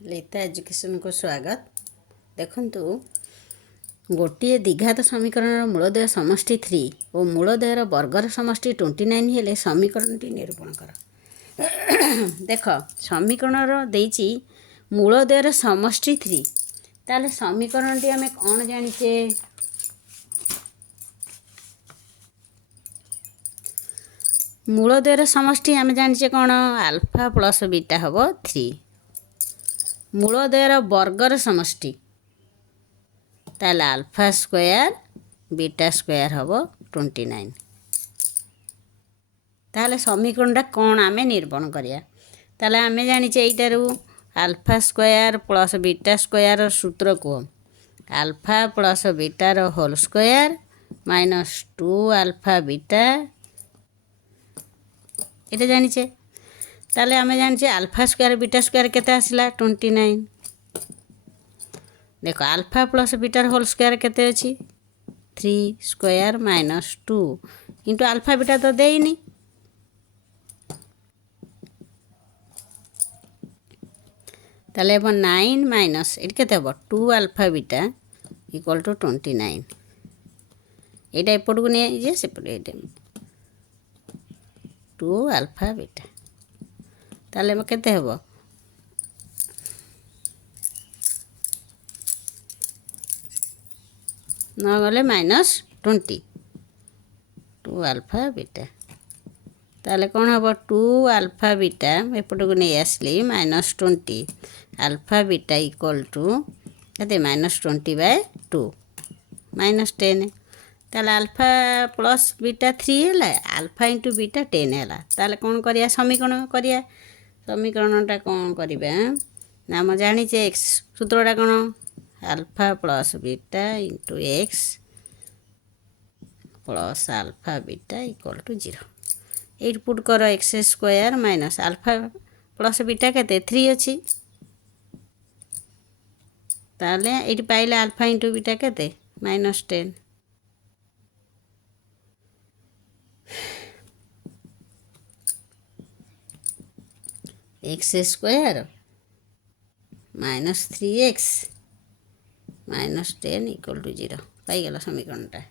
लीता education को स्वागत। देखंतु गोटे द्विघात समीकरण मूलदेय समष्टि 3 और मूलदेयर वर्गर समष्टि 29 हेले समीकरण टी निरूपण कर। देख समीकरण देइछि मूलदेयर समष्टि 3 ताले समीकरण टी आमे कोन जानिचे मूलदेयर समष्टि आमे जानिचे कोन अल्फा प्लस बीटा हबो 3 मूलदेयर वर्गर समष्टि ताले अल्फा स्क्वायर बीटा स्क्वायर हबो 29 ताले समीकरणटा कोन आमे निरूपण करिया ताले आमे जानिचे एइटारु alpha square plus beta square सूत्र को अल्फा प्लस बीटा रो whole square minus 2 alpha beta एटा जानिचे ताले आमे जानिचे अल्फा स्क्वायर बीटा स्क्वायर केते आसिला 29 देखो alpha plus beta whole square केते अछि 3 square minus 2 into alpha beta तो देइनी ताले अब 9 माइनस एट केते हबो 2 अल्फा बीटा इक्वल टू 29 एटा एपट को ने जे सेपट एटा 2 अल्फा बीटा ताले म केते हबो न गले माइनस 20 2 अल्फा बीटा ताले कौन हम 2 अल्फा बीटा एपट को नहीं आसली minus 20 alpha beta equal to कहते माइनस 20/2 माइनस 10 ताले अल्फा प्लस बीटा 3 है अल्फा इंटू बीटा 10 है ताले कौन करिया समीकरण करिया समीकरणटा कौन करिबा ना हम जानिचे एक्स सूत्रटा कौन alpha plus beta into x plus alpha beta equal to 0 एट पुट कर x square minus alpha plus beta केते 3 अच्छी ताले एट पाइले अल्फा इंटू बीटा केते minus 10 x square minus 3x minus 10 equal to 0 पाइगला समीकरणटा